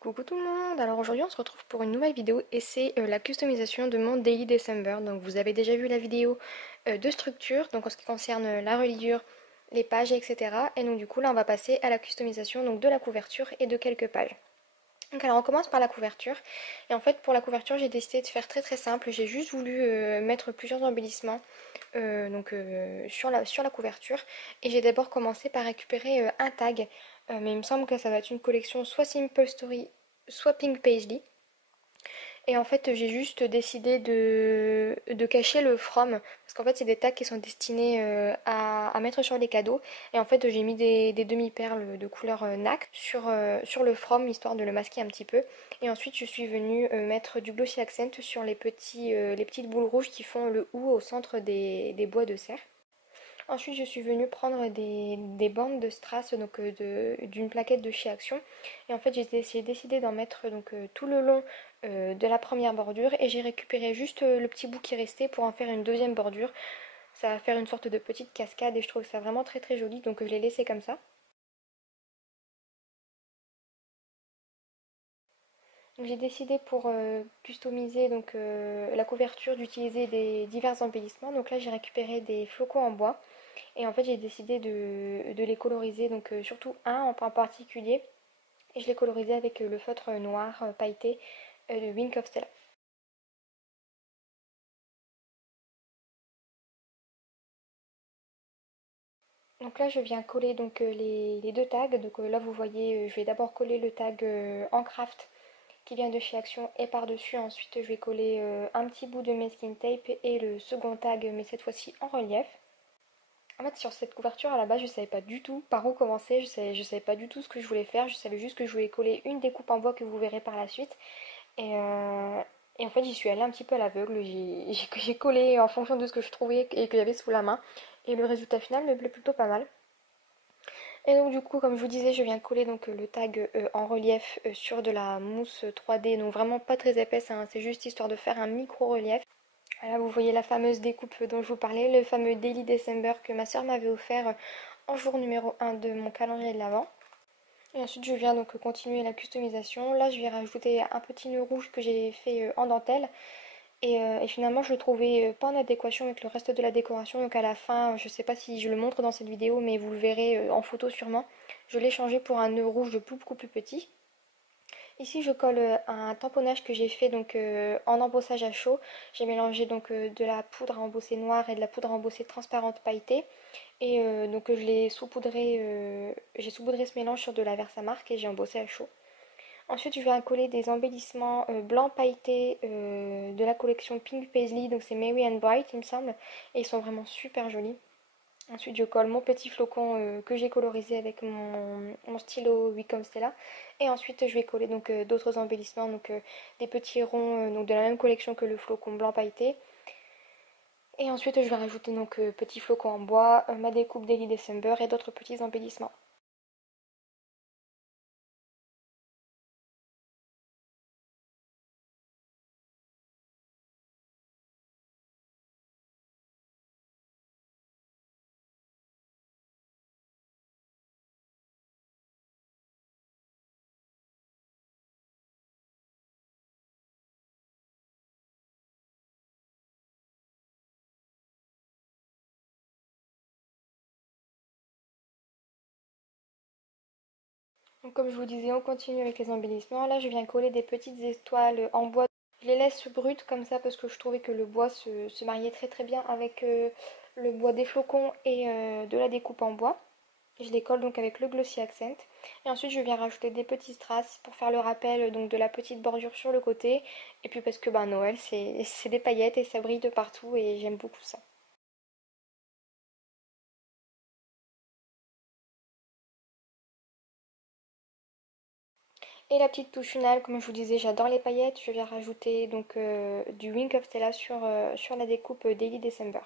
Coucou tout le monde, alors aujourd'hui on se retrouve pour une nouvelle vidéo et c'est la customisation de mon Daily December. Donc vous avez déjà vu la vidéo de structure, donc en ce qui concerne la reliure, les pages, etc. Et donc du coup là on va passer à la customisation donc de la couverture et de quelques pages. Donc alors on commence par la couverture et en fait pour la couverture j'ai décidé de faire très simple, j'ai juste voulu mettre plusieurs embellissements sur la couverture et j'ai d'abord commencé par récupérer un tag mais il me semble que ça va être une collection soit Simple Story soit Pink Paisley. Et en fait, j'ai juste décidé de cacher le from, parce qu'en fait, c'est des tags qui sont destinés à mettre sur les cadeaux. Et en fait, j'ai mis des demi-perles de couleur nacre sur le from, histoire de le masquer un petit peu. Et ensuite, je suis venue mettre du glossy accent sur les petites boules rouges qui font le ou au centre des bois de serre. Ensuite, je suis venue prendre des bandes de strass donc d'une plaquette de chez Action. Et en fait, j'ai décidé d'en mettre tout le long de la première bordure et j'ai récupéré juste le petit bout qui restait pour en faire une deuxième bordure. Ça va faire une sorte de petite cascade et je trouve ça vraiment très joli, donc je l'ai laissé comme ça. Donc j'ai décidé pour customiser la couverture d'utiliser des divers embellissements. Donc là, j'ai récupéré des flocons en bois. Et en fait, j'ai décidé de les coloriser, donc surtout un en particulier. Et je l'ai colorisé avec le feutre noir pailleté de Wink of Stella. Donc là, je viens coller les deux tags. Donc là, vous voyez, je vais d'abord coller le tag en craft qui vient de chez Action et par-dessus, ensuite, je vais coller un petit bout de masking tape et le second tag, mais cette fois-ci en relief. En fait, sur cette couverture, à la base, je savais pas du tout par où commencer, je savais pas du tout ce que je voulais faire, je savais juste que je voulais coller une découpe en bois que vous verrez par la suite. Et, euh, et en fait, j'y suis allée un petit peu à l'aveugle, j'ai collé en fonction de ce que je trouvais et que j'avais sous la main. Et le résultat final me plaît plutôt pas mal. Et donc du coup, comme je vous disais, je viens coller le tag en relief sur de la mousse 3D, donc vraiment pas très épaisse, hein, c'est juste histoire de faire un micro-relief. Voilà, vous voyez la fameuse découpe dont je vous parlais, le fameux Daily December que ma soeur m'avait offert en jour numéro 1 de mon calendrier de l'Avent. Et ensuite, je viens donc continuer la customisation. Là, je vais rajouter un petit nœud rouge que j'ai fait en dentelle. Et finalement, je le trouvais pas en adéquation avec le reste de la décoration. Donc à la fin, je sais pas si je le montre dans cette vidéo, mais vous le verrez en photo sûrement. Je l'ai changé pour un nœud rouge beaucoup plus petit. Ici, je colle un tamponnage que j'ai fait en embossage à chaud. J'ai mélangé de la poudre à embosser noire et de la poudre à embosser transparente pailletée. Et je l'ai saupoudré, j'ai saupoudré ce mélange sur de la Versamark et j'ai embossé à chaud. Ensuite, je vais coller des embellissements blancs pailletés de la collection Pink Paisley, donc c'est Merry and Bright, il me semble, et ils sont vraiment super jolis. Ensuite, je colle mon petit flocon que j'ai colorisé avec mon stylo Wacom Stella. Et ensuite, je vais coller d'autres embellissements, des petits ronds de la même collection que le flocon blanc pailleté. Et ensuite, je vais rajouter petit flocon en bois, ma découpe Daily December et d'autres petits embellissements. Donc comme je vous disais, on continue avec les embellissements. Là, je viens coller des petites étoiles en bois. Je les laisse brutes comme ça parce que je trouvais que le bois se mariait très bien avec le bois des flocons et de la découpe en bois. Et je les colle donc avec le glossy accent. Et ensuite, je viens rajouter des petits strass pour faire le rappel de la petite bordure sur le côté. Et puis parce que Noël, c'est des paillettes et ça brille de partout et j'aime beaucoup ça. Et la petite touche finale, comme je vous disais, j'adore les paillettes. Je viens rajouter du Wink of Stella sur la découpe Daily December.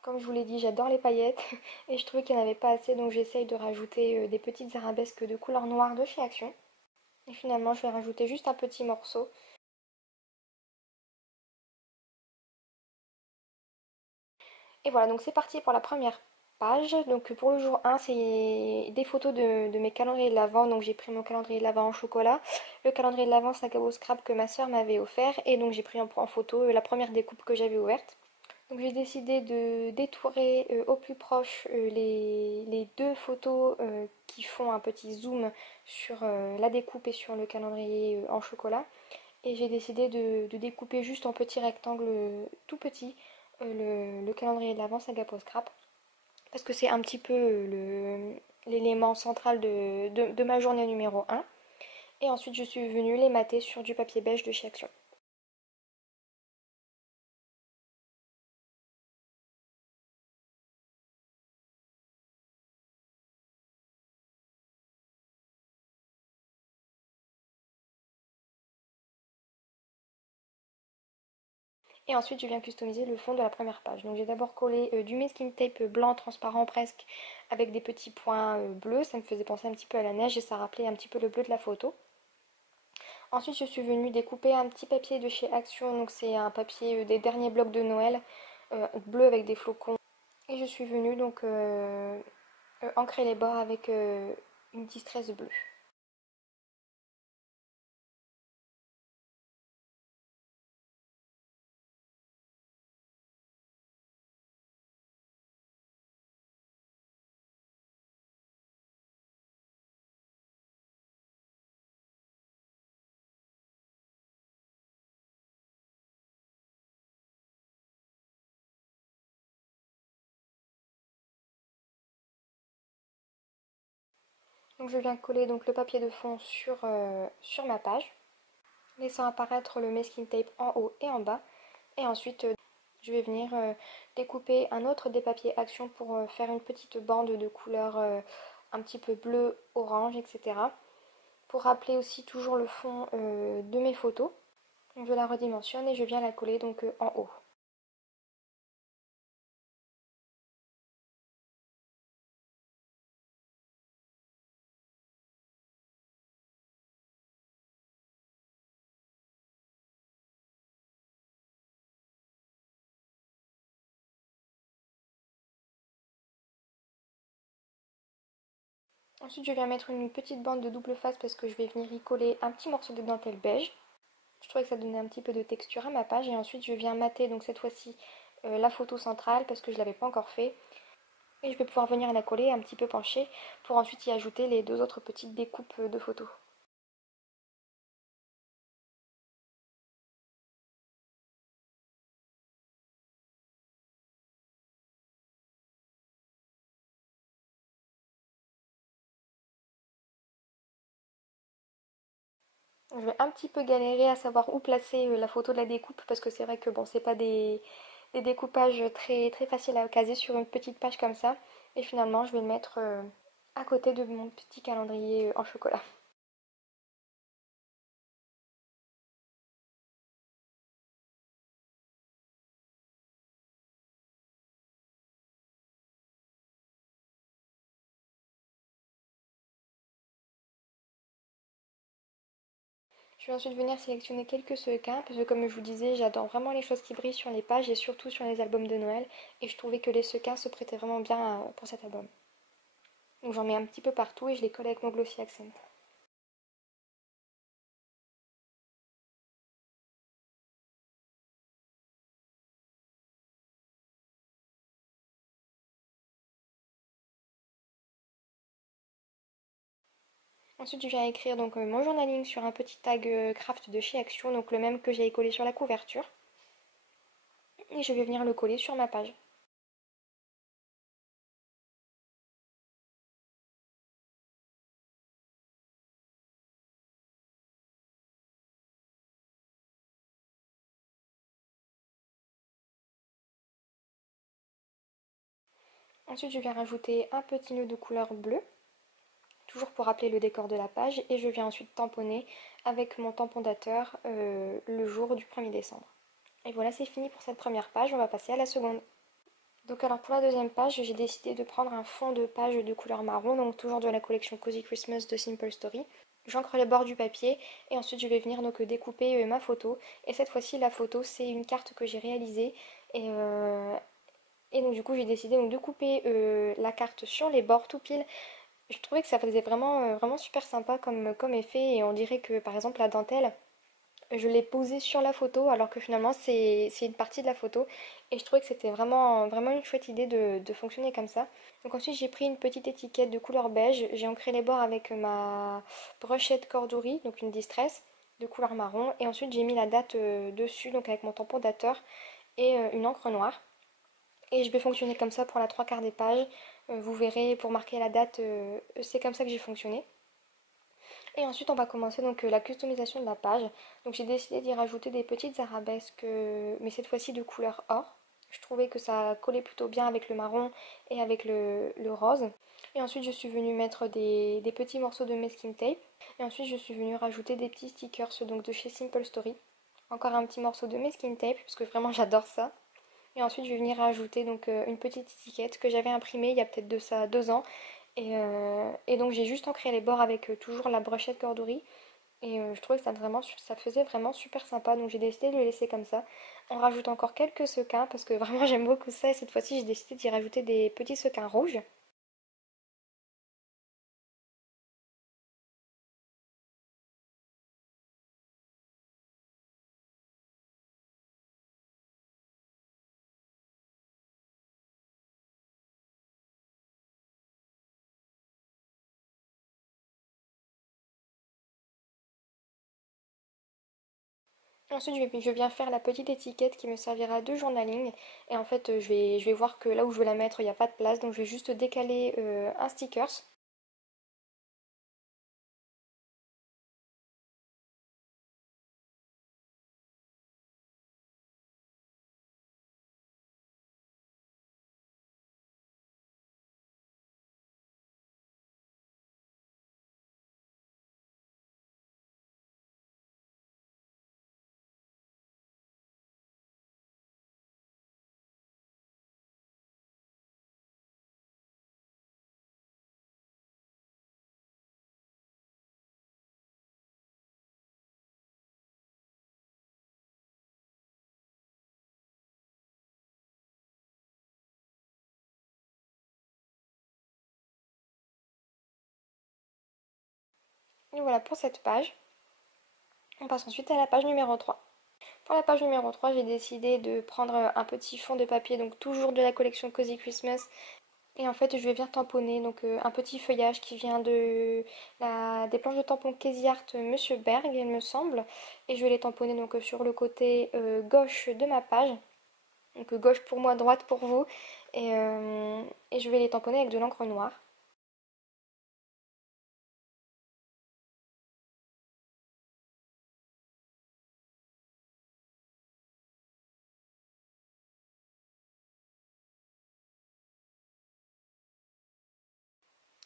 Comme je vous l'ai dit, j'adore les paillettes et je trouvais qu'il n'y en avait pas assez, donc j'essaye de rajouter des petites arabesques de couleur noire de chez Action. Et finalement, je vais rajouter juste un petit morceau. Et voilà, donc c'est parti pour la première page. Donc pour le jour 1, c'est des photos de mes calendriers de l'Avent. Donc j'ai pris mon calendrier de l'Avent en chocolat. Le calendrier de l'Avent sac à dos scrap que ma soeur m'avait offert. Et donc j'ai pris en photo la première découpe que j'avais ouverte. Donc j'ai décidé de détourer au plus proche les deux photos qui font un petit zoom sur la découpe et sur le calendrier en chocolat. Et j'ai décidé de découper juste en petits rectangles tout petits le calendrier de l'Avent saga scrap parce que c'est un petit peu l'élément central de ma journée numéro 1. Et ensuite je suis venue les mater sur du papier beige de chez Action. Et ensuite je viens customiser le fond de la première page. Donc j'ai d'abord collé du masking tape blanc transparent presque avec des petits points bleus. Ça me faisait penser un petit peu à la neige et ça rappelait un petit peu le bleu de la photo. Ensuite, je suis venue découper un petit papier de chez Action, donc c'est un papier des derniers blocs de Noël, bleu avec des flocons. Et je suis venue donc ancrer les bords avec une distress bleue. Donc je viens coller donc le papier de fond sur ma page, laissant apparaître le masking tape en haut et en bas. Et ensuite, je vais venir découper un autre des papiers Action pour faire une petite bande de couleur un petit peu bleu, orange, etc. Pour rappeler aussi toujours le fond de mes photos. Donc je la redimensionne et je viens la coller donc en haut. Ensuite je viens mettre une petite bande de double face parce que je vais venir y coller un petit morceau de dentelle beige. Je trouvais que ça donnait un petit peu de texture à ma page et ensuite je viens mater donc cette fois-ci la photo centrale parce que je ne l'avais pas encore fait. Et je vais pouvoir venir la coller un petit peu penchée pour ensuite y ajouter les deux autres petites découpes de photos. Je vais un petit peu galérer à savoir où placer la photo de la découpe parce que c'est vrai que bon, c'est pas des découpages très, très faciles à caser sur une petite page comme ça. Et finalement, je vais le mettre à côté de mon petit calendrier en chocolat. Je vais ensuite venir sélectionner quelques sequins parce que comme je vous disais, j'adore vraiment les choses qui brillent sur les pages et surtout sur les albums de Noël. Et je trouvais que les sequins se prêtaient vraiment bien pour cet album. Donc j'en mets un petit peu partout et je les colle avec mon Glossy Accent. Ensuite, je viens écrire donc mon journaling sur un petit tag craft de chez Action, donc le même que j'ai collé sur la couverture. Et je vais venir le coller sur ma page. Ensuite, je viens rajouter un petit nœud de couleur bleue, toujours pour rappeler le décor de la page, et je viens ensuite tamponner avec mon tamponnateur le jour du 1er décembre. Et voilà, c'est fini pour cette première page, on va passer à la seconde. Donc alors pour la deuxième page, j'ai décidé de prendre un fond de page de couleur marron, donc toujours de la collection Cozy Christmas de Simple Story. J'encre les bords du papier et ensuite je vais venir donc découper ma photo. Et cette fois-ci la photo c'est une carte que j'ai réalisée et, et donc du coup j'ai décidé donc de couper la carte sur les bords tout pile. Je trouvais que ça faisait vraiment super sympa comme effet et on dirait que par exemple la dentelle je l'ai posée sur la photo alors que finalement c'est une partie de la photo et je trouvais que c'était vraiment une chouette idée de fonctionner comme ça. Donc ensuite j'ai pris une petite étiquette de couleur beige, j'ai ancré les bords avec ma brochette Corduri, donc une distress de couleur marron et ensuite j'ai mis la date dessus donc avec mon tampon dateur et une encre noire. Et je vais fonctionner comme ça pour la trois quarts des pages. Vous verrez pour marquer la date, c'est comme ça que j'ai fonctionné. Et ensuite, on va commencer donc la customisation de la page. Donc j'ai décidé d'y rajouter des petites arabesques, mais cette fois-ci de couleur or. Je trouvais que ça collait plutôt bien avec le marron et avec le rose. Et ensuite, je suis venue mettre des petits morceaux de masking tape. Et ensuite, je suis venue rajouter des petits stickers donc de chez Simple Story. Encore un petit morceau de masking tape, parce que vraiment j'adore ça. Et ensuite, je vais venir rajouter donc une petite étiquette que j'avais imprimée il y a peut-être de ça 2 ans. Et donc, j'ai juste ancré les bords avec toujours la brochette Corduri. Et je trouvais que ça faisait vraiment super sympa. Donc, j'ai décidé de le laisser comme ça. On rajoute encore quelques sequins parce que vraiment, j'aime beaucoup ça. Et cette fois-ci, j'ai décidé d'y rajouter des petits sequins rouges. Ensuite, je viens faire la petite étiquette qui me servira de journaling. Et en fait, je vais voir que là où je veux la mettre, il n'y a pas de place. Donc, je vais juste décaler un sticker. Et voilà pour cette page. On passe ensuite à la page numéro 3. Pour la page numéro 3, j'ai décidé de prendre un petit fond de papier, donc toujours de la collection Cozy Christmas. Et en fait, je vais venir tamponner donc un petit feuillage qui vient des planches de tampon Casey Art Monsieur Berg, il me semble. Et je vais les tamponner donc sur le côté gauche de ma page. Donc gauche pour moi, droite pour vous. Et je vais les tamponner avec de l'encre noire.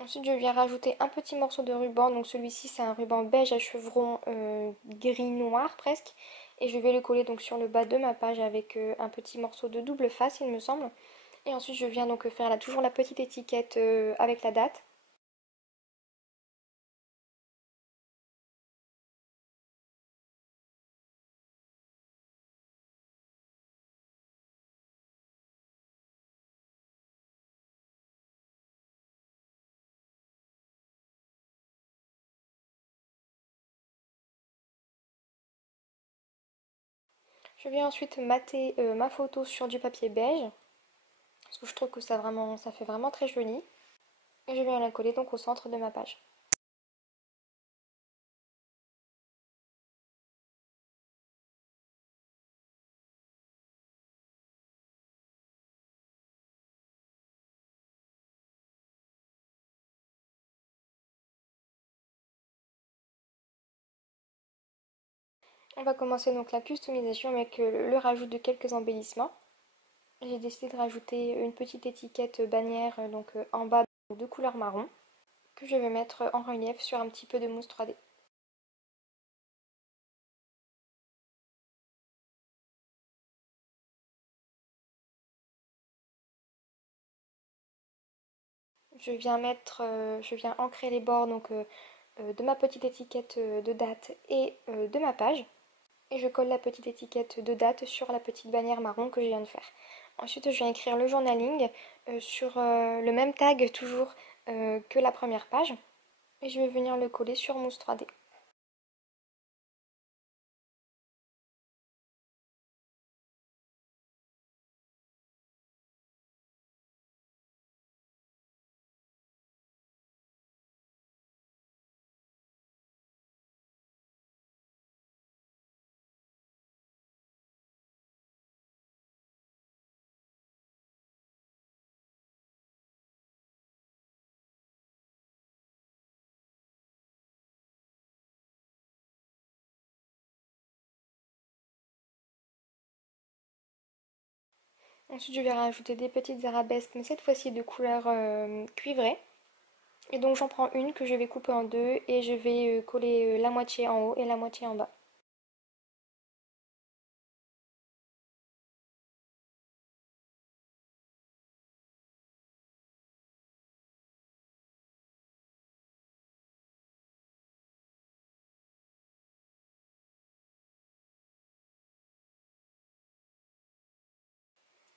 Ensuite, je viens rajouter un petit morceau de ruban. Donc celui-ci, c'est un ruban beige à chevrons gris-noir presque. Et je vais le coller donc sur le bas de ma page avec un petit morceau de double face, il me semble. Et ensuite, je viens donc faire là, toujours la petite étiquette avec la date. Je viens ensuite mater ma photo sur du papier beige. Parce que je trouve que ça fait vraiment très joli. Et je viens la coller donc au centre de ma page. On va commencer donc la customisation avec le rajout de quelques embellissements. J'ai décidé de rajouter une petite étiquette bannière donc en bas de couleur marron que je vais mettre en relief sur un petit peu de mousse 3D. Je viens ancrer les bords donc de ma petite étiquette de date et de ma page. Et je colle la petite étiquette de date sur la petite bannière marron que je viens de faire. Ensuite, je viens écrire le journaling sur le même tag toujours que la première page. Et je vais venir le coller sur mousse 3D. Ensuite, je vais rajouter des petites arabesques, mais cette fois-ci de couleur cuivrée. Et donc, j'en prends une que je vais couper en deux et je vais coller la moitié en haut et la moitié en bas.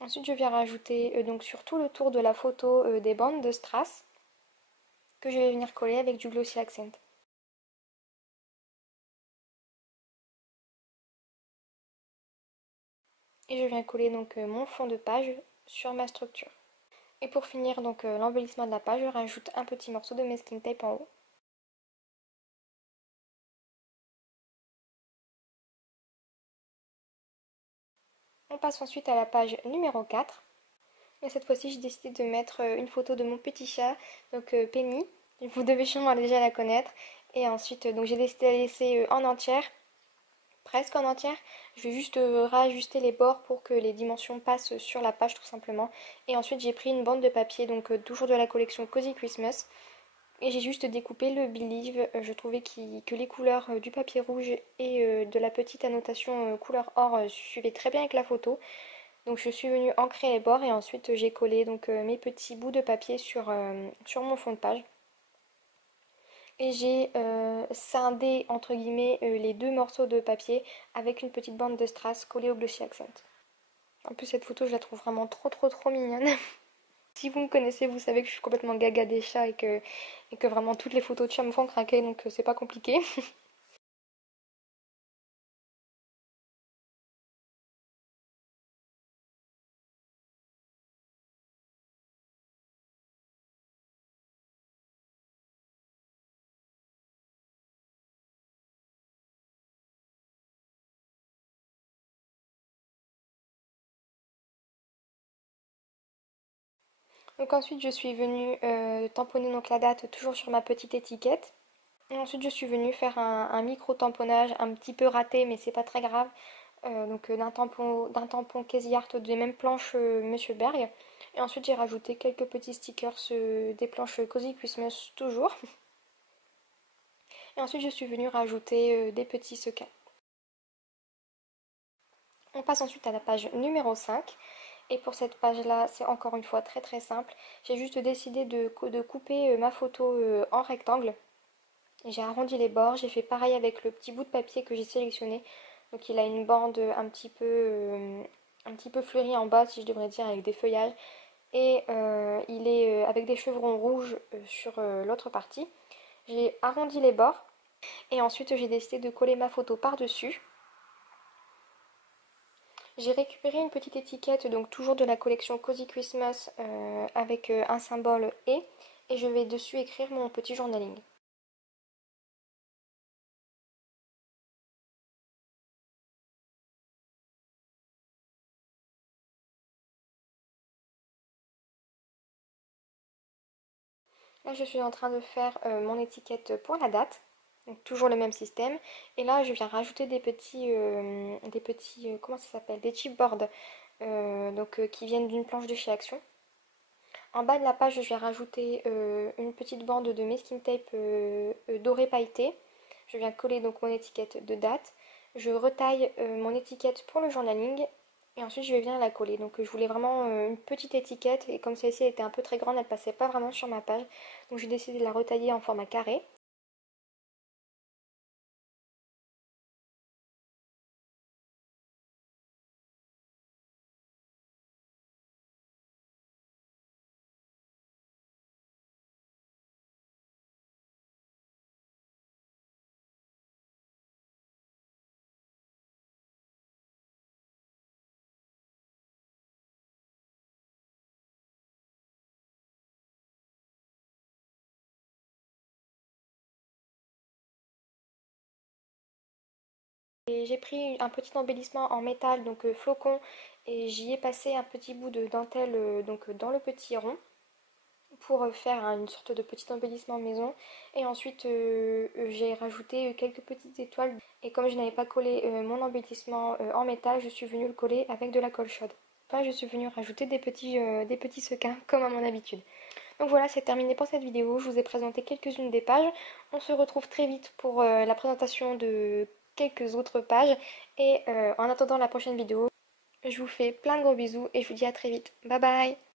Ensuite, je viens rajouter donc sur tout le tour de la photo des bandes de strass que je vais venir coller avec du glossy accent. Et je viens coller donc mon fond de page sur ma structure. Et pour finir donc l'embellissement de la page, je rajoute un petit morceau de masking tape en haut. On passe ensuite à la page numéro 4. Et cette fois-ci, j'ai décidé de mettre une photo de mon petit chat, donc Penny. Vous devez sûrement déjà la connaître. Et ensuite, donc j'ai décidé de la laisser en entière, presque en entière. Je vais juste réajuster les bords pour que les dimensions passent sur la page tout simplement. Et ensuite, j'ai pris une bande de papier, donc toujours de la collection Cozy Christmas. Et j'ai juste découpé le Believe. Je trouvais que les couleurs du papier rouge et de la petite annotation couleur or suivaient très bien avec la photo. Donc je suis venue ancrer les bords et ensuite j'ai collé donc mes petits bouts de papier sur mon fond de page. Et j'ai scindé entre guillemets les deux morceaux de papier avec une petite bande de strass collée au glossy accent. En plus cette photo je la trouve vraiment trop mignonne. Si vous me connaissez, vous savez que je suis complètement gaga des chats et que vraiment toutes les photos de chats me font craquer, donc c'est pas compliqué. Donc ensuite je suis venue tamponner donc la date toujours sur ma petite étiquette. Et ensuite je suis venue faire un micro tamponnage un petit peu raté mais c'est pas très grave. Donc d'un tampon Casey Art des mêmes planches Monsieur Berg. Et ensuite j'ai rajouté quelques petits stickers des planches Cozy Christmas toujours. Et ensuite je suis venue rajouter des petits secrets. On passe ensuite à la page numéro 5. Et pour cette page-là, c'est encore une fois très simple. J'ai juste décidé de couper ma photo en rectangle. J'ai arrondi les bords, j'ai fait pareil avec le petit bout de papier que j'ai sélectionné. Donc il a une bande un petit peu fleurie en bas, si je devrais dire, avec des feuillages. Et il est avec des chevrons rouges sur l'autre partie. J'ai arrondi les bords et ensuite j'ai décidé de coller ma photo par-dessus. J'ai récupéré une petite étiquette, donc toujours de la collection Cozy Christmas avec un symbole et je vais dessus écrire mon petit journaling. Là, je suis en train de faire mon étiquette pour la date. Donc, toujours le même système. Et là, je viens rajouter comment ça s'appelle? Des chipboards qui viennent d'une planche de chez Action. En bas de la page, je viens rajouter une petite bande de masking tape doré pailleté. Je viens coller donc mon étiquette de date. Je retaille mon étiquette pour le journaling et ensuite je vais venir la coller. Donc je voulais vraiment une petite étiquette et comme celle-ci était un peu très grande, elle passait pas vraiment sur ma page. Donc j'ai décidé de la retailler en format carré. Et j'ai pris un petit embellissement en métal, donc flocon, et j'y ai passé un petit bout de dentelle donc dans le petit rond pour faire une sorte de petit embellissement maison. Et ensuite j'ai rajouté quelques petites étoiles. Et comme je n'avais pas collé mon embellissement en métal, je suis venue le coller avec de la colle chaude. Enfin, je suis venue rajouter des petits sequins comme à mon habitude. Donc voilà, c'est terminé pour cette vidéo. Je vous ai présenté quelques-unes des pages. On se retrouve très vite pour la présentation de quelques autres pages. Et en attendant la prochaine vidéo, je vous fais plein de gros bisous et je vous dis à très vite. Bye bye!